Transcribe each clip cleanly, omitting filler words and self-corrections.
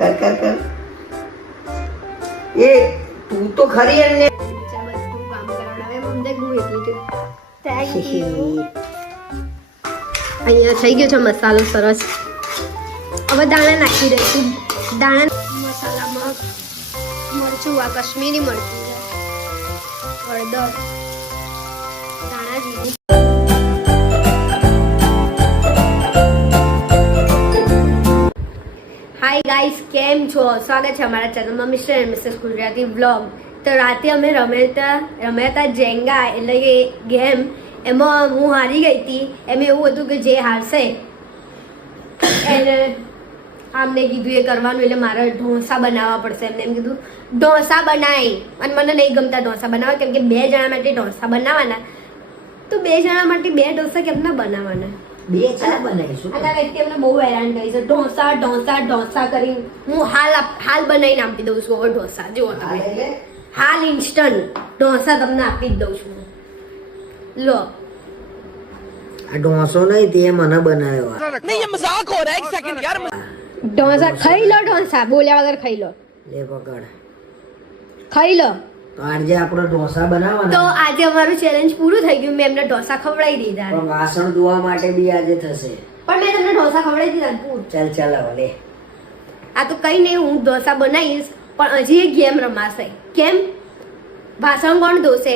કર કર કર એ તું તો ખરી ને બધું કામ કરાવડાવે મમ્મી હું એટલી છું થેન્ક યુ અહીંયા થઈ ગયો છે મસાલો સરસ હવે દાણા નાખી દઈશું દાણા મસાલામાં મરચું આ કાશ્મીરી મરચું છે હળદર દાણા જીરું હાય ગાઈસ કેમ છો સ્વાગત છે અમારા ચેનલમાં mister and Mises Gujarati vlog તો રાતે અમે રમ્યા હતા જેંગા એટલે કે ગેમ એમાં હું હારી ગઈ હતી એમ એવું હતું કે જે હારશે એને આમને કીધું એ કરવાનું એટલે મારે ઢોસા બનાવવા પડશે એમને એમ કીધું ઢોસા બનાવી અને મને નહીં ગમતા ઢોસા બનાવવા કેમ કે 2 જણા માટે ઢોસા બનાવવાના તો 2 જણા માટે 2 ઢોસા કેમ ના બનાવવાના 2 ચા બનાવીશું આ વ્યક્તિ અમને બહુ હેરાન કરી છે ઢોસા ઢોસા ઢોસા કરી હું હાલ બનાવીને આપી દઉં છું હવે ઢોસા જુઓ તમે હાલ ઇન્સ્ટન્ટ ઢોસા તમને આપી જ દઉં છું લો આ ઢોસો નહીં તે મને બનાવ્યો नहीं ये मजाक हो रहा है एक सेकंड यार ઢોસા ખાઈ લો ઢોસા બોલ્યા વગર ખાઈ લો લે પકડ ખાઈ લો તો આજે આપણે ઢોસા તો બનાવવાના આજે અમારું ચેલેન્જ પૂરું થઈ ગયું મેં એમને ઢોસા ખવડાવી દીધા પણ વાસણ ધોવા માટે બી આજે થશે પણ મેં તમને ઢોસા ખવડાવી દીધા પૂર ચાલ ચાલ હવે લે આ તો કઈ નહીં હું ઢોસા બનાવીશ પણ હજી એક ગેમ રમાશે કેમ વાસણ કોણ ધોશે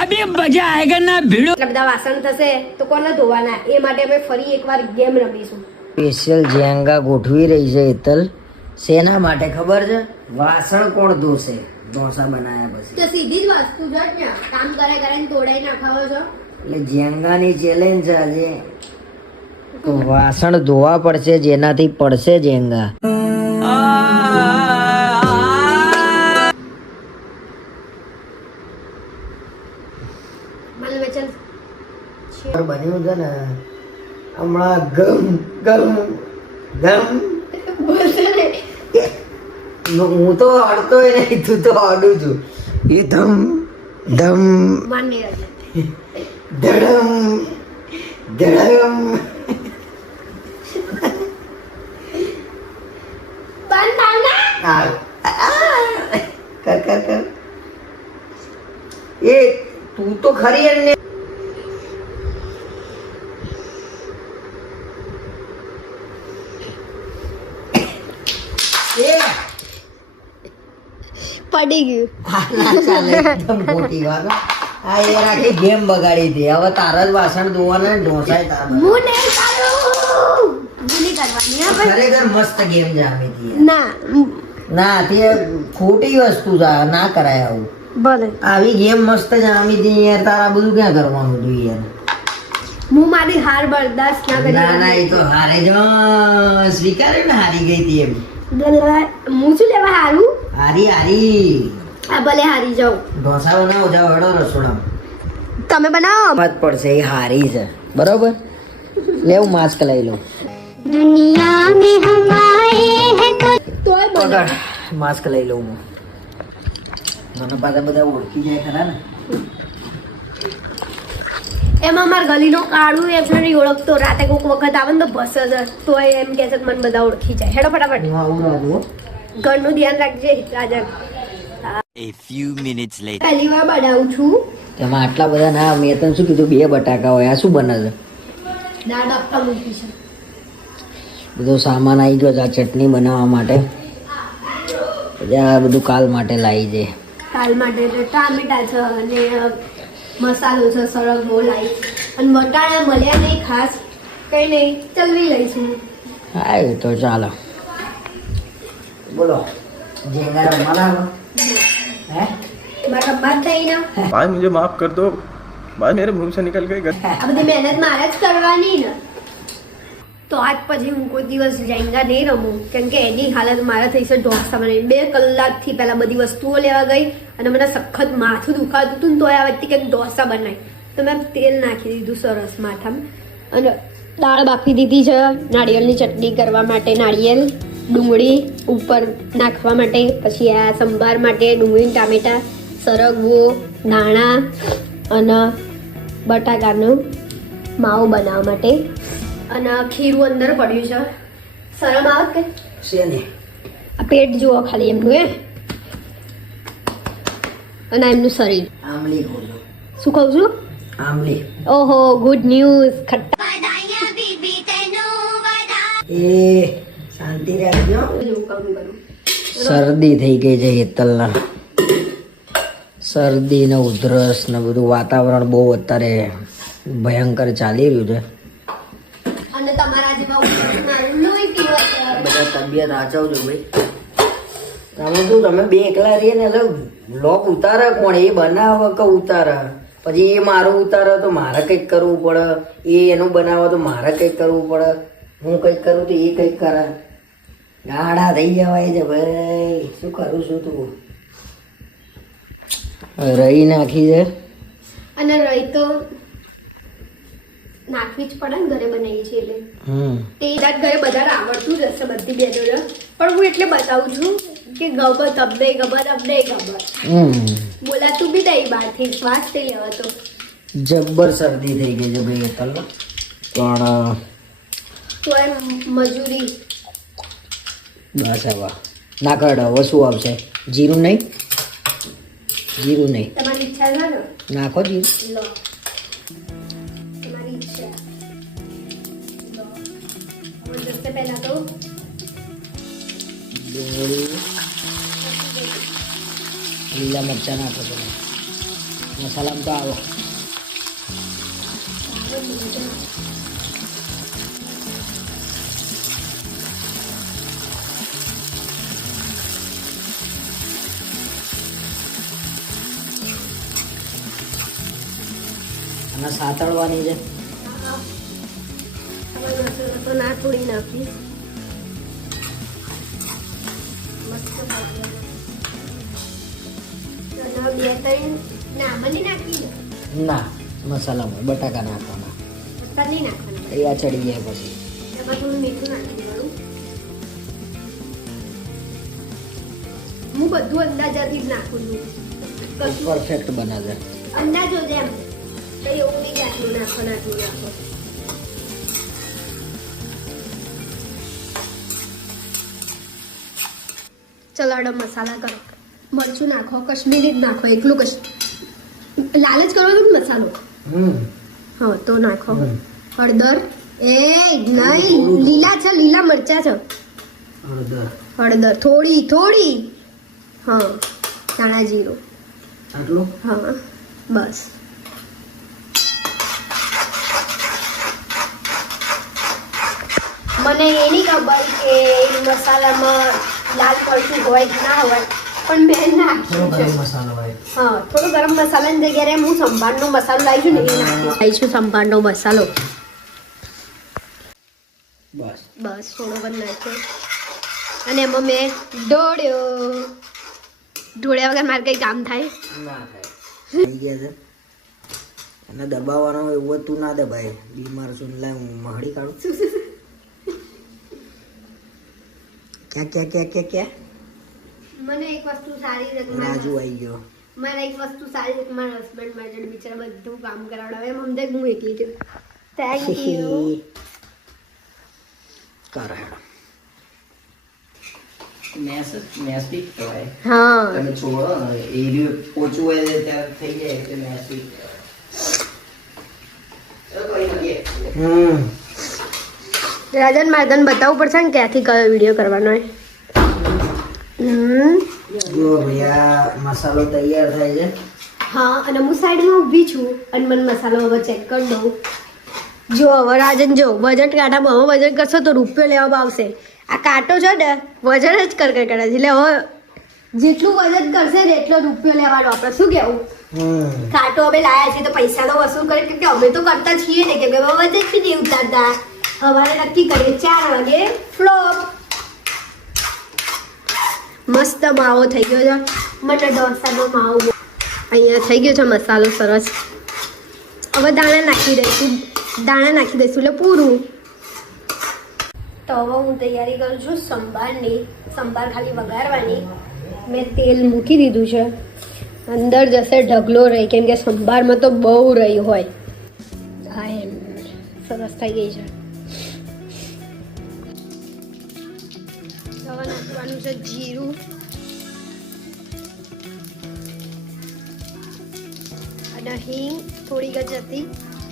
अभी मजा आएगा ना भिड़ो એટલા બધા વાસણ થશે તો કોને ધોવાના એ માટે અમે ફરી એકવાર ગેમ રમીશું સ્પેશિયલ જેંગા ગોઠવી રહી છે હેતલ શેના માટે ખબર છે વાસણ કોણ ધોશે ઢોસા બનાવ્યા પછી તો સીધી જ વસ્તુ જ ને કામ કરે કરે તોડાઈ નાખાવો છો એટલે જેંગાની ચેલેન્જ છે આજે તો વાસણ ધોવા પડશે જેનાથી પડશે જેંગા મને વેચન બન્યું છે ને હમણાં ગમ ગમ ગમ હું તો અડતો નહીં તું તો અડું છું એ ધમ ધમ માની રહે ધડમ ધડમ કર કર કર એ તું તો ખરી ને પડી ગયું ના ચાલે એકદમ ખોટી વાત હો. આ એ આખી ગેમ બગાડી દે હવે તારા જ વાસણ ધોવાના ને ઢોસાય તારા હું નહીં કરું હું નહીં કરવાની હા ભાઈ ખરેખર મસ્ત ગેમ જામી હતી ના ના તે ખોટી વસ્તુ છે આ, ના કરાય આવું ભલે આવી ગેમ મસ્ત જામી હતી યાર તારા બધું ક્યાં કરવાનું હતું યાર હું મારી હાર બરદાસ્ત ના કરી ના ના એ તો હારે જ સ્વીકાર્યું ને હારી ગઈ હતી એમ હું શું લેવા હારું હારી હારી આ ભલે હારી જાઉં ઢોસા બનાવો જાઓ હેડો રસોડામાં તમે બનાવો મત પડશે એ હારી છે બરોબર લેવું માસ્ક લઈ લો દુનિયા में हम आए हैं તોય બનાવો પકડ માસ્ક લઈ લઉં હું મને પાછા બધા ઓળખી જાય ખરા ને એમાં મારા ગલીનો કાળું એ છે નહીં ઓળખતો રાતે કોઈક વખત આવે ને તો બસ જ તોય એમ કહે છે કે મને બધા ઓળખી જાય હેડો ફટાફટ હું આવું રાધું હો. ઘરનું ધ્યાન રાખજે રાજન A few minutes later પહેલી વાર બનાવું છું તેમાં આટલા બધા ના મેં તને શું કીધું 2 બટાકા હોય આ શું બને છે દાળ ડોક્ટર મૂકી છે બધો સામાન આવી ગયો છે આ ચટણી બનાવવા માટે પછી આ બધું કાલ માટે લાવી છે કાલ માટે તો ટામેટા છે અને મસાલો છે સરગવો લાવી અને વટાણા મળ્યા નહીં ખાસ કઈ નહીં ચલવી લઈશું હા એ તો ચાલો બોલો જેંગા રમવાના હે મારા બાદ થઈ ના भाई मुझे माफ कर दो भाई मेरे मुंह से निकल गए આ બધી મહેનત મારે જ કરવાની ને તો આજ પછી હું કોઈ દિવસ જેંગા નહીં રમું કેમ કે એની હાલત મારા થઈ છે ઢોસા બનાવી 2 કલાકથી પહેલા બધી વસ્તુઓ લેવા ગઈ અને મને સખત માથું દુખાતું હતું ને તોય આ વખતે કંઈક ઢોસા બનાવી તો મેં તેલ નાખી દીધું સરસ માથામાં અને દાળ બાફી દીધી છે નાળિયેરની ચટણી કરવા માટે નાળિયેર ડુંગળી ઉપર નાખવા માટે પછી આ સંભાર માટે ડુંગળી ટામેટા સરગવો ધાણા અને બટાકાનો માવો બનાવવા માટે અને ખીરું અંદર પડ્યું છે શરમ આવે કે છે ને આ પેટ જુઓ ખાલી એમનું અને આ એમનું શરીર. આમલી ખોલો. શું કહું છું? આમલી. ઓહો, ગુડ ન્યૂઝ. ખટ્ટા એ શાંતિ રાખજો. જેવું કામ કરું. શરદી થઈ ગઈ છે હેતલના. શરદી ને ઉધરસ ને બધું વાતાવરણ બહુ અત્યારે ભયંકર ચાલી રહ્યું છે. અને તમારા જેવા મારું લોહી પીવો છે. બધા તબિયત સાચવજો ભાઈ. તમે શું તમે બે એકલા રહીએ ને એટલે બ્લોગ ઉતારે કોણ? એ બનાવે કે ઉતારે? પછી એ મારું ઉતારે તો મારે કંઈક કરવું પડે, એ એનું બનાવે તો મારે કંઈક કરવું પડે, હું કંઈક કરું તો એ કંઈક કરે. ગાડા થઈ જવાય છે ભાઈ. શું કરું છું તું? રહી નાખી છે. અને રહી તો નાખવી જ પડે ને, ઘરે બનાવી છે એટલે. તે રાત ઘરે બધાને આવડતું જ હશે બધી બેનો, પણ હું એટલે બતાવું છું કે ગબર તબે ગબર અબે ગબર બોલાતું બી નહીં બહારથી શ્વાસ થઈ લેવાતો. જબ્બર શરદી થઈ ગઈ છે ભાઈ હેતલ. પણ તો એમ મજૂરી બસ હવે ના કર. હવે શું આવશે? જીરું નહીં? જીરું નહીં તમારી ઈચ્છા છે ને, નાખો જીરું. લો તમારી ઈચ્છા. લો હવે જશે પહેલા તો લીલા મરચાં નાખો તમે. મસાલામાં તો આવો. અને સાતળવાની છે. તો ના થોડી નાખી મસ્ત ભાવે. અને બે ત્રણ ના મને નાખી દો. ના મસાલામાં બટાકા નાખવાના. મસાલા નહીં નાખવાના. એ આ ચડી જાય પછી. એમાં થોડું મીઠું નાખી દેવાનું. હું બધું અંદાજાથી જ નાખું છું. કશું પરફેક્ટ બને છે. અંદાજો જેમ તો એવું નહીં કે આટલું નાખો ને આટલું નાખો. ચલાડો મસાલા કરો. મરચું નાખો, કશ્મીરી જ નાખો, એકલું લાલ જ કરવાનો ને મસાલો. હા તો નાખો. હળદર નહીં, લીલા છે, લીલા મરચા છે. હળદર થોડી થોડી. હા ધાણા જીરું. આટલું? હા બસ. મને એ નહીં ખબર કે મસાલામાં લાલ મરચું હોય કે ના હોય, પણ મેં નાખ્યું છે. મસાલો હોય. હા થોડો ગરમ મસાલાની જગ્યાએ હું સંભારનો મસાલો લાવી છું ને એ નાખીશું. સંભારનો મસાલો બસ. બસ થોડો બંધ નાખ્યો. અને એમાં મેં ઢોળ્યા વગર મારે કંઈ કામ થાય ના થાય. થઈ ગયા છે. અને દબાવવાનો એવું તું ના દબાય. બીમાર છું લે હું મહડી કાઢું. ક્યાં ક્યાં ક્યાં ક્યાં ક્યાં મને એક વસ્તુ સારી છે કે રાજુ આવી ગયો. મારે એક વસ્તુ સારી છે કે મારા હસબન્ડ મારા જોડે બિચારા બધું કામ કરાવડાવે. એમ અમદાવાદ હું એકલી છું. Thank you. કરે મેસ બી કહેવાય. હા તમે છોડો ને એ રહ્યું ઓછું હોય ત્યારે થઈ જાય એટલે મેસ બી કહેવાય. રાજન મારે તને બતાવવું પડશે ને ક્યાંથી કયો વિડીયો કરવાનો હોય. જો ભૈયા મસાલો તૈયાર થાય છે. હા અને હું સાઈડમાં ઊભી છું અને મને મસાલો હવે ચેક કરી દઉં. જો હવે રાજન જો વજન કાંટામાં હવે વજન કરશો તો રૂપિયો લેવામાં આવશે. આ કાંટો છે ને વજન જ કરે છે એટલે હવે જેટલું વજન કરશે ને એટલો રૂપિયો લેવાનો. આપણે શું કહેવું? કાંટો અમે લાયા છીએ તો પૈસા તો વસૂલ કરે કે અમે તો કરતા છીએ ને કે વજન બી નહીં ઉતારતા. અમારે નક્કી કરીએ 4 વાગે ફ્લોપ. મસ્ત માવો થઈ ગયો છે. મને ઢોસાનો માવો અહીંયા થઈ ગયો છે. મસાલો સરસ. હવે દાણા નાખી દઈશું એટલે પૂરું. તો હવે હું તૈયારી કરું છું સંભારની. સંભાર ખાલી વઘારવાની. મેં તેલ મૂકી દીધું છે. અંદર જશે ઢગલો રહી કેમ કે સંભારમાં તો બહુ રહી હોય. હા એમ સરસ થઈ ગઈ છે. હવે નાખવાનું નાખવાનું છે જીરું, અને હિંગ થોડી જ હતી,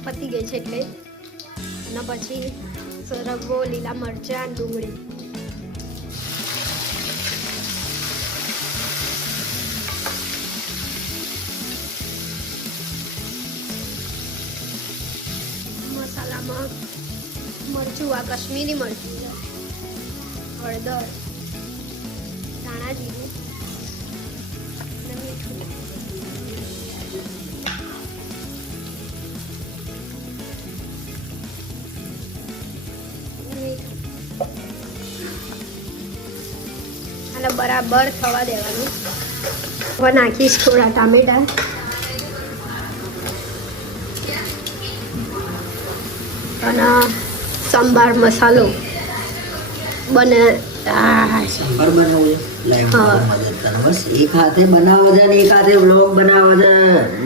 પતી ગઈ છે એટલે. અને પછી સરગવો, લીલા મરચાં, ડુંગળી. મસાલામાં મરચું, આ કાશ્મીરી મરચું છે, હળદર, ધાણા જીરું અને મીઠું. અને બરાબર થવા દેવાનું. હવે નાખીશ થોડા ટામેટા અને સંભાર મસાલો બને. સંભાર બનાવવું છે? લાય હું હા. મદદ કરું. બસ એક હાથે બનાવો છે ને એક હાથે વ્લોગ બનાવો છે.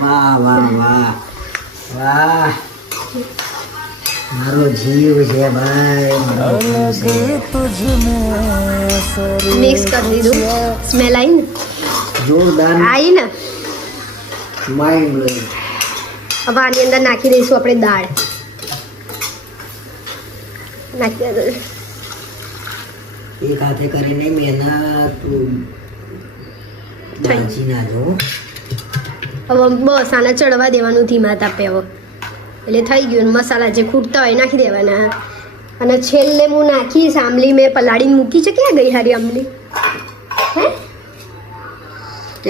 વાહ વાહ વાહ વાહ, મારો જીવ છે ભાઈ, મારો જીવ છે. મિક્સ કરી દીધું. સ્મેલ આવી ને? જોરદાર, આવી ને? Mind blowing. હવે આની અંદર નાખી દઈશું આપણે દાળ. નાખી દે. એક હાથે કરીને મહેનત દાંચી ના જો. હવે બસ આને ચડવા દેવાનું ધીમા તાપે. હવે એટલે થઈ ગયું. મસાલા જે ખૂટતા હોય નાખી દેવાના. અને છેલ્લે હું નાખીશ આંબલી. મેં પલાળીને મૂકી છે. ક્યાં ગઈ હારી આંબલી? હે,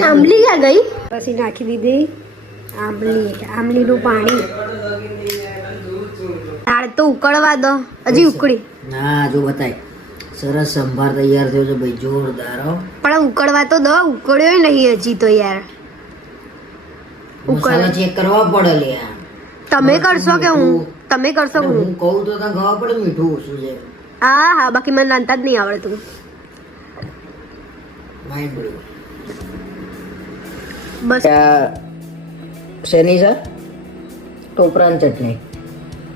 આંબલી ક્યાં ગઈ? પછી નાખી દીધી આંબલીનું પાણી. દાળ તો ઉકળવા દો, હજી ઉકળી. ના જો બતાય, સરસ સંભાર તૈયાર થયો છે ભાઈ, જોરદાર હો. પણ ઉકળવા તો દો. ઉકળ્યો નહીં હજી તો યાર. મસાલા ચેક કરવા પડે લે. તમે કરશો કે હું? તમે કરશો કે હું? હું કહું તો તને ખબર પડે મીઠું ઓછું છે. હા હા, બાકી મને રાંધતા જ નહીં આવડતું. Mind blowing. બસ શેની છે? ટોપરાની ચટણી.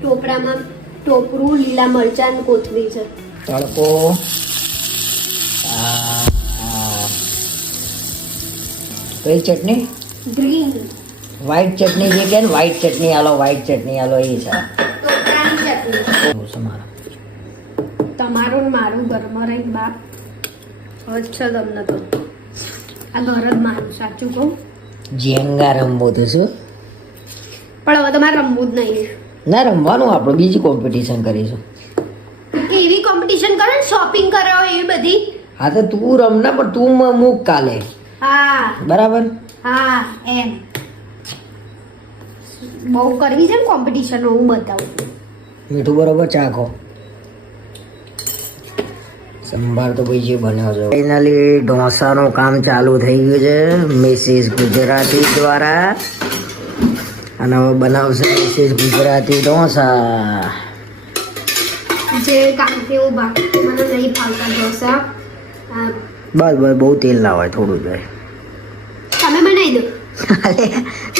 ટોપરામાં ટોપરું, લીલા મરચાં, કોથમીર છે. તડકો. કઈ ચટણી? ગ્રીન વ્હાઈટ ચટણી જે કે વ્હાઈટ ચટણી આલો, વ્હાઈટ ચટણી આલો એ છે. ટોપરાની ચટણી. બહુ છે મારા. તમારું ને મારું ઘરમાં રહી બાપ જ છે તમને તો. આ ઘર જ મારું, સાચું કહું. જેંગા રમવું તો શું? પણ હવે તમારે રમવું જ નહીં. ના રમવાનું, આપણે બીજી કોમ્પિટિશન કરીશું. કે એવી કોમ્પિટિશન કરો ને, શોપિંગ કરો એવી બધી. હા તો તું રમ ને, પણ તું મૂક કાલે, હા બરાબર? હા એમ બહુ કરવી છે ને કોમ્પિટિશન. હું બતાવું. મીઠું બરોબર ચાખો. સંભાર તો ભાઈ જે બનાવો છો. ફાઇનલી ઢોસાનું કામ ચાલુ થઈ ગયું છે મિસિસ ગુજરાતી દ્વારા. અને હવે બનાવશે મિસિસ ગુજરાતી ઢોસા. જે કામ કેવું બાકી મને નહીં ફાવતા ઢોસા. બસ બસ, બહુ તેલ ના હોય, થોડું જ હોય. તમે બનાવી દો. અરે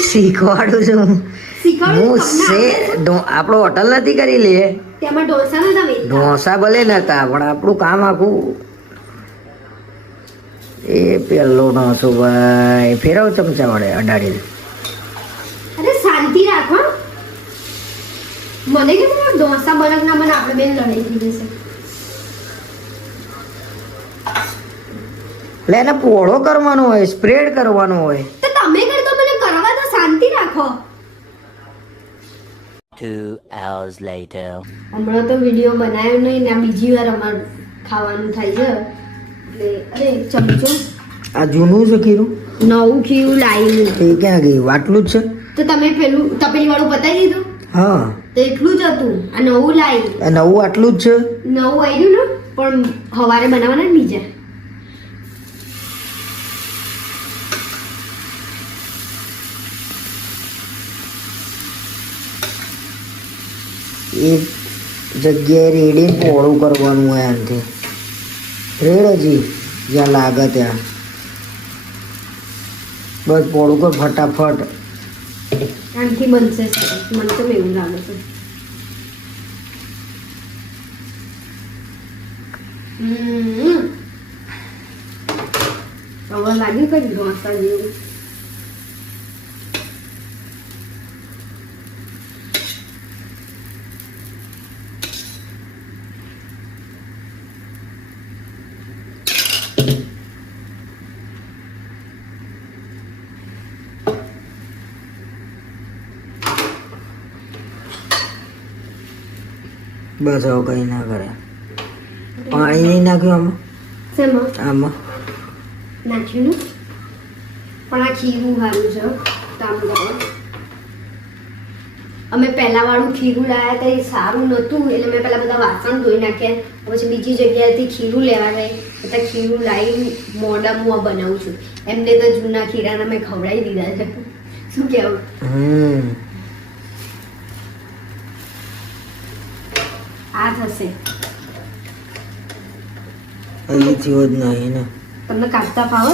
શીખવાડું છું હું. શીખવાડો હું તમને આવડે? આપણો હોટલ નથી કરી લે. તેમાં ઢોસા નતા વેચતા. ઢોસા ભલે નતા, પણ આપણું કામ આખું. એ પેલો ઢોસો ભાઈ, ફેરવ ચમચા વડે અડાડીને. અરે શાંતિ રાખો. મને કે તમારે ઢોસા બનક ના મને આપણે બેન લડાઈ થઈ જશે. એટલે એને પોળો કરવાનો હોય, સ્પ્રેડ કરવાનો હોય. તો તમે કરી દો, મને કરવા દો. શાંતિ રાખો. 2 hours later. હમણાં તો વિડીયો બનાવ્યો નહીં ને આ બીજી વાર અમારે ખાવાનું થાય છે. એટલે અરે ચમચો આ જૂનું છે ખીરું, નવું ખીરું લાવ્યું. એ ક્યાં ગયું? આટલું જ છે. તો તમે પેલું તપેલી વાળું પતાવી દીધું. હા, તો એટલું જ હતું. આ નવું લાવ્યું. આ નવું આટલું જ છે. નવું આવ્યું ને, પણ સવારે બનાવવાના જ બીજા. એક જગ્યાએ રેડી પોળું કરવાનું હોય આનાથી. રેડ હજી જ્યાં લાગે ત્યાં બસ પોળું કર ફટાફટ. આનાથી બનશે સરસ. મને તો એવું લાગે છે. હવે લાગ્યું કઈ ઢોસા જેવું. બસ હવે કઈ ના કરે. પાણી નહીં નાખ્યું શેમાં આમાં નાખ્યું ને? પણ આ ખીરું સારું છે કામ કરવા. અમે પહેલા વાળું ખીરું લાવ્યા હતા એ સારું નહોતું એટલે મેં પહેલા બધા વાસણ ધોઈ નાખ્યા. પછી બીજી જગ્યાએથી ખીરું લેવા ગઈ એટલે ખીરું લાવી મોડા હું આ બનાવું છું. એમને તો જૂના ખીરાના મેં ખવડાવી દીધા છે. શું કહેવું? આ થશે હજી થયો જ નહીં ને. તમને કાઢતા ફાવે?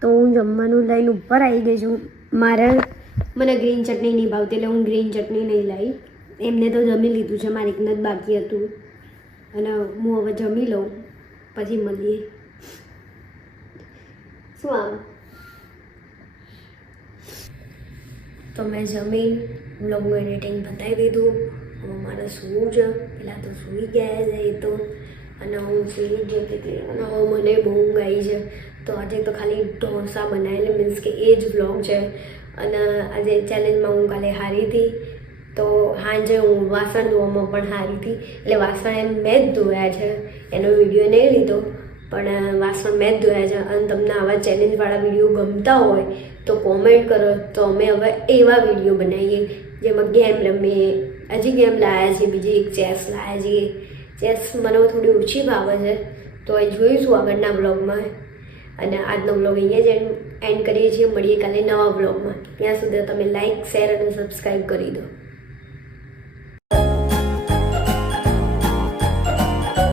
તો હું જમવાનું લઈને ઉપર આવી ગઈ છું. મને ગ્રીન ચટણી નહીં ભાવતી એટલે હું ગ્રીન ચટણી નહીં લાવી. એમને તો જમી લીધું છે, મારે એકને જ બાકી હતું અને હું હવે જમી લઉં પછી મળીએ. શું આમ તો મેં જમીન બ્લોગનું એડિટિંગ બતાવી દીધું. હવે મારે સૂવું છે. પહેલાં તો સૂઈ ગયા છે એ તો, અને હું સૂઈ જ જતી હતી અને હવે મને બહુ ઊંઘ આવી છે. તો આજે તો ખાલી ઢોસા બનાવેલા, મીન્સ કે એ જ વ્લોગ છે. અને આજે ચેલેન્જમાં હું કાલે હારી હતી તો સાંજે હું વાસણ ધોવામાં પણ હારી હતી. એટલે વાસણ એમ મેં જ ધોયા છે, એનો વિડીયો નહીં લીધો પણ વાસણ મેં જ ધોયા છે. અને તમને આવા ચેલેન્જવાળા વિડીયો ગમતા હોય તો કોમેન્ટ કરો તો અમે હવે એવા વિડીયો બનાવીએ જેમાં ગેમ રમીએ. હજી ગેમ લાવ્યા છીએ, બીજી એક ચેસ લાવ્યા છીએ. ચેસ મને થોડી ઓછી ભાવે છે તો એ જોઈશું આગળના બ્લોગમાં. અને આજનો બ્લોગ અહીંયા જ એન્ડ કરીએ છીએ. મળીએ કાલે નવા બ્લોગમાં. ત્યાં સુધી તમે લાઈક, શેર અને સબસ્ક્રાઈબ કરી દો.